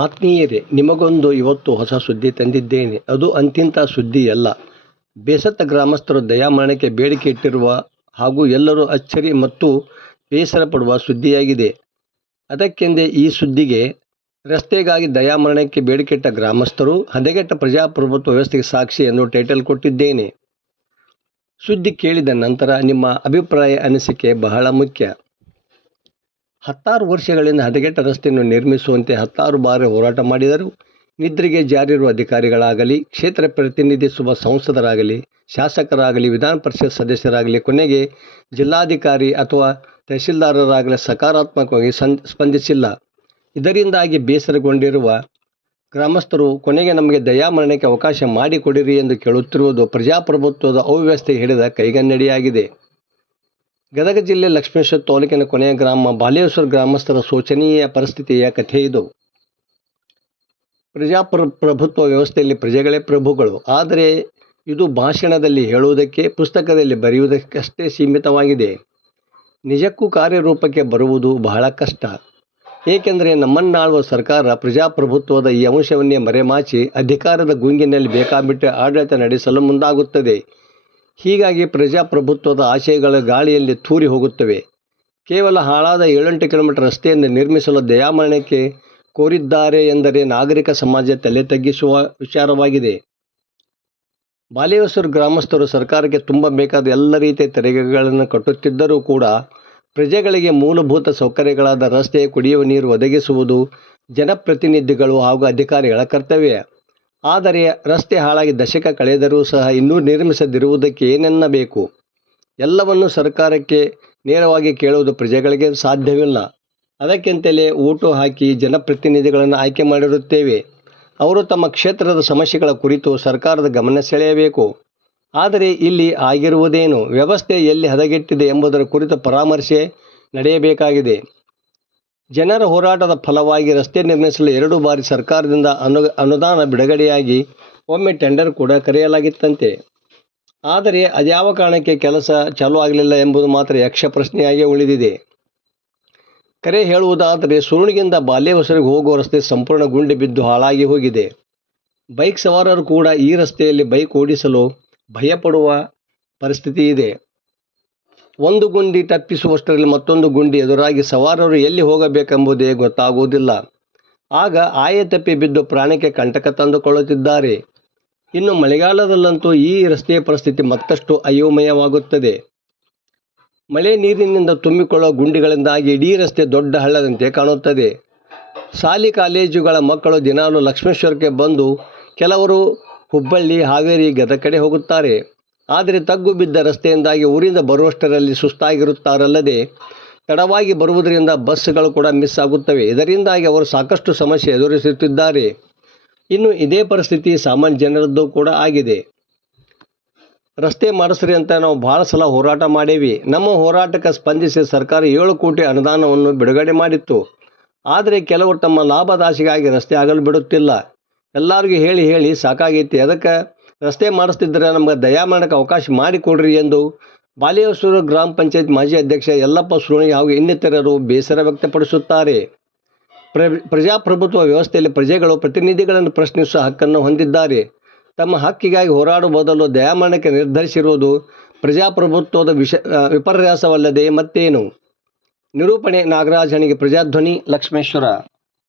ಆತ್ಮೀಯರೇ, ನಿಮಗೊಂದು ಇವತ್ತು ಹೊಸ ಸುದ್ದಿ ತಂದಿದ್ದೇನೆ. ಅದು ಅಂತಿಂತ ಸುದ್ದಿಯಲ್ಲ. ಬೇಸತ್ತ ಗ್ರಾಮಸ್ಥರು ದಯಾಮರಣಕ್ಕೆ ಬೇಡಿಕೆ ಇಟ್ಟಿರುವ ಹಾಗೂ ಎಲ್ಲರೂ ಅಚ್ಚರಿ ಮತ್ತು ಬೇಸರ ಪಡುವ ಸುದ್ದಿಯಾಗಿದೆ. ಅದಕ್ಕೆಂದೇ ಈ ಸುದ್ದಿಗೆ ರಸ್ತೆಗಾಗಿ ದಯಾಮರಣಕ್ಕೆ ಬೇಡಿಕೆಯಿಟ್ಟ ಗ್ರಾಮಸ್ಥರು ಹದಗೆಟ್ಟ ಪ್ರಜಾಪ್ರಭುತ್ವ ವ್ಯವಸ್ಥೆಗೆ ಸಾಕ್ಷಿ ಎಂದು ಟೈಟಲ್ ಕೊಟ್ಟಿದ್ದೇನೆ. ಸುದ್ದಿ ಕೇಳಿದ ನಂತರ ನಿಮ್ಮ ಅಭಿಪ್ರಾಯ ಅನಿಸಿಕೆ ಬಹಳ ಮುಖ್ಯ. 16 ವರ್ಷಗಳಿಂದ ಹದಗೆಟ್ಟ ರಸ್ತೆಯನ್ನು ನಿರ್ಮಿಸುವಂತೆ 16 ಬಾರಿ ಹೋರಾಟ ಮಾಡಿದರೂ ನಿದ್ರೆಗೆ ಜಾರಿರುವ ಅಧಿಕಾರಿಗಳಾಗಲಿ, ಕ್ಷೇತ್ರ ಪ್ರತಿನಿಧಿಸುವ ಸಂಸದರಾಗಲಿ, ಶಾಸಕರಾಗಲಿ, ವಿಧಾನ ಪರಿಷತ್ ಸದಸ್ಯರಾಗಲಿ, ಕೊನೆಗೆ ಜಿಲ್ಲಾಧಿಕಾರಿ ಅಥವಾ ತಹಶೀಲ್ದಾರರಾಗಲಿ ಸಕಾರಾತ್ಮಕವಾಗಿ ಸ್ಪಂದಿಸಿಲ್ಲ. ಇದರಿಂದಾಗಿ ಬೇಸರಗೊಂಡಿರುವ ಗ್ರಾಮಸ್ಥರು ಕೊನೆಗೆ ನಮಗೆ ದಯಾಮರಣಕ್ಕೆ ಅವಕಾಶ ಮಾಡಿಕೊಡಿರಿ ಎಂದು ಕೇಳುತ್ತಿರುವುದು ಪ್ರಜಾಪ್ರಭುತ್ವದ ಅವ್ಯವಸ್ಥೆಗೆ ಹಿಡಿದ ಕೈಗನ್ನಡಿಯಾಗಿದೆ. ಗದಗ ಜಿಲ್ಲೆ ಲಕ್ಷ್ಮೇಶ್ವರ ತಾಲೂಕಿನ ಕೊನೆಯ ಗ್ರಾಮ ಬಾಲೇಶ್ವರ ಗ್ರಾಮಸ್ಥರ ಶೋಚನೀಯ ಪರಿಸ್ಥಿತಿಯ ಕಥೆ ಇದು. ಪ್ರಜಾಪ್ರಭುತ್ವ ವ್ಯವಸ್ಥೆಯಲ್ಲಿ ಪ್ರಜೆಗಳೇ ಪ್ರಭುಗಳು. ಆದರೆ ಇದು ಭಾಷಣದಲ್ಲಿ ಹೇಳುವುದಕ್ಕೆ, ಪುಸ್ತಕದಲ್ಲಿ ಬರೆಯುವುದಕ್ಕಷ್ಟೇ ಸೀಮಿತವಾಗಿದೆ. ನಿಜಕ್ಕೂ ಕಾರ್ಯರೂಪಕ್ಕೆ ಬರುವುದು ಬಹಳ ಕಷ್ಟ. ಏಕೆಂದರೆ ನಮ್ಮನ್ನಾಳುವ ಸರ್ಕಾರ ಪ್ರಜಾಪ್ರಭುತ್ವದ ಈ ಅಂಶವನ್ನೇ ಮರೆಮಾಚಿ ಅಧಿಕಾರದ ಗುಂಗಿನಲ್ಲಿ ಬೇಕಾಬಿಟ್ಟೆ ಆಡಳಿತ ನಡೆಸಲು ಮುಂದಾಗುತ್ತದೆ. ಹೀಗಾಗಿ ಪ್ರಜಾಪ್ರಭುತ್ವದ ಆಶಯಗಳ ಗಾಳಿಯಲ್ಲಿ ತೂರಿ ಹೋಗುತ್ತವೆ. ಕೇವಲ ಹಾಳಾದ 7-8 ಕಿಲೋಮೀಟರ್ ರಸ್ತೆಯನ್ನು ನಿರ್ಮಿಸಲು ದಯಾಮರಣಕ್ಕೆ ಕೋರಿದ್ದಾರೆ ಎಂದರೆ ನಾಗರಿಕ ಸಮಾಜ ತಲೆ ತಗ್ಗಿಸುವ ವಿಚಾರವಾಗಿದೆ. ಬಾಲೇಶ್ವರ ಗ್ರಾಮಸ್ಥರು ಸರ್ಕಾರಕ್ಕೆ ತುಂಬಬೇಕಾದ ಎಲ್ಲ ರೀತಿಯ ತೆರಿಗೆಗಳನ್ನು ಕಟ್ಟುತ್ತಿದ್ದರೂ ಕೂಡ ಪ್ರಜೆಗಳಿಗೆ ಮೂಲಭೂತ ಸೌಕರ್ಯಗಳಾದ ರಸ್ತೆ, ಕುಡಿಯುವ ನೀರು ಒದಗಿಸುವುದು ಜನಪ್ರತಿನಿಧಿಗಳು ಹಾಗೂ ಅಧಿಕಾರಿಗಳ ಕರ್ತವ್ಯ. ಆದರೆ ರಸ್ತೆ ಹಾಳಾಗಿ ದಶಕ ಕಳೆದರೂ ಸಹ ಇನ್ನೂ ನಿರ್ಮಿಸದಿರುವುದಕ್ಕೆ ಏನೆನ್ನಬೇಕು? ಎಲ್ಲವನ್ನೂ ಸರ್ಕಾರಕ್ಕೆ ನೇರವಾಗಿ ಕೇಳುವುದು ಪ್ರಜೆಗಳಿಗೆ ಸಾಧ್ಯವಿಲ್ಲ. ಅದಕ್ಕೆಂತಲೇ ಓಟು ಹಾಕಿ ಜನಪ್ರತಿನಿಧಿಗಳನ್ನು ಆಯ್ಕೆ ಮಾಡಿರುತ್ತೇವೆ. ಅವರು ತಮ್ಮ ಕ್ಷೇತ್ರದ ಸಮಸ್ಯೆಗಳ ಕುರಿತು ಸರ್ಕಾರದ ಗಮನ ಸೆಳೆಯಬೇಕು. ಆದರೆ ಇಲ್ಲಿ ಆಗಿರುವುದೇನು? ವ್ಯವಸ್ಥೆ ಎಲ್ಲಿ ಹದಗೆಟ್ಟಿದೆ ಎಂಬುದರ ಕುರಿತು ಪರಾಮರ್ಶೆ ನಡೆಯಬೇಕಾಗಿದೆ. ಜನರ ಹೋರಾಟದ ಫಲವಾಗಿ ರಸ್ತೆ ನಿರ್ಮಿಸಲು 2 ಬಾರಿ ಸರ್ಕಾರದಿಂದ ಅನುದಾನ ಬಿಡುಗಡೆಯಾಗಿ ಒಮ್ಮೆ ಟೆಂಡರ್ ಕೂಡ ಕರೆಯಲಾಗಿತ್ತಂತೆ. ಆದರೆ ಅದ್ಯಾವ ಕಾರಣಕ್ಕೆ ಕೆಲಸ ಚಾಲೂ ಆಗಲಿಲ್ಲ ಎಂಬುದು ಮಾತ್ರ ಯಕ್ಷ ಪ್ರಶ್ನೆಯಾಗಿ ಉಳಿದಿದೆ. ಕರೆ ಹೇಳುವುದಾದರೆ ಸುರುಣಿಗಿಂದ ಬಾಲೇಶ್ವರಿಗೆ ಹೋಗುವ ರಸ್ತೆ ಸಂಪೂರ್ಣ ಗುಂಡಿ ಬಿದ್ದು ಹಾಳಾಗಿ ಹೋಗಿದೆ. ಬೈಕ್ ಸವಾರರು ಕೂಡ ಈ ರಸ್ತೆಯಲ್ಲಿ ಬೈಕ್ ಓಡಿಸಲು ಭಯಪಡುವ ಪರಿಸ್ಥಿತಿ ಇದೆ. ಒಂದು ಗುಂಡಿ ತಪ್ಪಿಸುವಷ್ಟರಲ್ಲಿ ಮತ್ತೊಂದು ಗುಂಡಿ ಎದುರಾಗಿ ಸವಾರರು ಎಲ್ಲಿ ಹೋಗಬೇಕೆಂಬುದೇ ಗೊತ್ತಾಗುವುದಿಲ್ಲ. ಆಗ ಆಯತಪ್ಪಿ ಬಿದ್ದು ಪ್ರಾಣಕ್ಕೆ ಕಂಟಕ ತಂದುಕೊಳ್ಳುತ್ತಿದ್ದಾರೆ. ಇನ್ನು ಮಳೆಗಾಲದಲ್ಲಂತೂ ಈ ರಸ್ತೆಯ ಪರಿಸ್ಥಿತಿ ಮತ್ತಷ್ಟು ಅಯೋಮಯವಾಗುತ್ತದೆ. ಮಳೆ ನೀರಿನಿಂದ ತುಂಬಿಕೊಳ್ಳುವ ಗುಂಡಿಗಳಿಂದಾಗಿ ಇಡೀ ರಸ್ತೆ ದೊಡ್ಡ ಹಳ್ಳದಂತೆ ಕಾಣುತ್ತದೆ. ಶಾಲೆ ಕಾಲೇಜುಗಳ ಮಕ್ಕಳು ದಿನಾಲು ಲಕ್ಷ್ಮೇಶ್ವರಕ್ಕೆ ಬಂದು ಕೆಲವರು ಹುಬ್ಬಳ್ಳಿ, ಹಾವೇರಿ, ಗದಗ ಕಡೆ ಹೋಗುತ್ತಾರೆ. ಆದರೆ ತಗ್ಗು ಬಿದ್ದ ರಸ್ತೆಯಿಂದಾಗಿ ಊರಿಂದ ಬರುವಷ್ಟರಲ್ಲಿ ಸುಸ್ತಾಗಿರುತ್ತಾರಲ್ಲದೆ ತಡವಾಗಿ ಬರುವುದರಿಂದ ಬಸ್ಗಳು ಕೂಡ ಮಿಸ್ ಆಗುತ್ತವೆ. ಇದರಿಂದಾಗಿ ಅವರು ಸಾಕಷ್ಟು ಸಮಸ್ಯೆ ಎದುರಿಸುತ್ತಿದ್ದಾರೆ. ಇನ್ನು ಇದೇ ಪರಿಸ್ಥಿತಿ ಸಾಮಾನ್ಯ ಜನರದ್ದು ಕೂಡ ಆಗಿದೆ. ರಸ್ತೆ ಮಾಡಿಸ್ರಿ ಅಂತ ನಾವು ಭಾಳ ಸಲ ಹೋರಾಟ ಮಾಡೇವಿ. ನಮ್ಮ ಹೋರಾಟಕ್ಕೆ ಸ್ಪಂದಿಸಿ ಸರ್ಕಾರ 7 ಕೋಟಿ ಅನುದಾನವನ್ನು ಬಿಡುಗಡೆ ಮಾಡಿತ್ತು. ಆದರೆ ಕೆಲವರು ತಮ್ಮ ಲಾಭದಾಸೆಗಾಗಿ ರಸ್ತೆ ಆಗಲು ಬಿಡುತ್ತಿಲ್ಲ. ಎಲ್ಲರಿಗೂ ಹೇಳಿ ಹೇಳಿ ಸಾಕಾಗೈತಿ. ಅದಕ್ಕೆ ರಸ್ತೆ ಮಾಡಿಸ್ತಿದ್ರೆ ನಮಗೆ ದಯಾಮರಣಕ್ಕೆ ಅವಕಾಶ ಮಾಡಿಕೊಡ್ರಿ ಎಂದು ಬಾಲೇಶ್ವರ ಗ್ರಾಮ ಪಂಚಾಯತ್ ಮಾಜಿ ಅಧ್ಯಕ್ಷ ಯಲ್ಲಪ್ಪ ಸುರುಣಿ ಹಾಗೂ ಇನ್ನಿತರರು ಬೇಸರ ವ್ಯಕ್ತಪಡಿಸುತ್ತಾರೆ. ಪ್ರಜಾಪ್ರಭುತ್ವ ವ್ಯವಸ್ಥೆಯಲ್ಲಿ ಪ್ರಜೆಗಳು ಪ್ರತಿನಿಧಿಗಳನ್ನು ಪ್ರಶ್ನಿಸುವ ಹಕ್ಕನ್ನು ಹೊಂದಿದ್ದಾರೆ. ತಮ್ಮ ಹಕ್ಕಿಗಾಗಿ ಹೋರಾಡುವ ಬದಲು ದಯಾಮರಣಕ್ಕೆ ನಿರ್ಧರಿಸಿರುವುದು ಪ್ರಜಾಪ್ರಭುತ್ವದ ವಿಪರ್ಯಾಸವಲ್ಲದೆ ಮತ್ತೇನು? ನಿರೂಪಣೆ ನಾಗರಾಜ್ ಹಣಿಗೆ, ಪ್ರಜಾಧ್ವನಿ, ಲಕ್ಷ್ಮೇಶ್ವರ.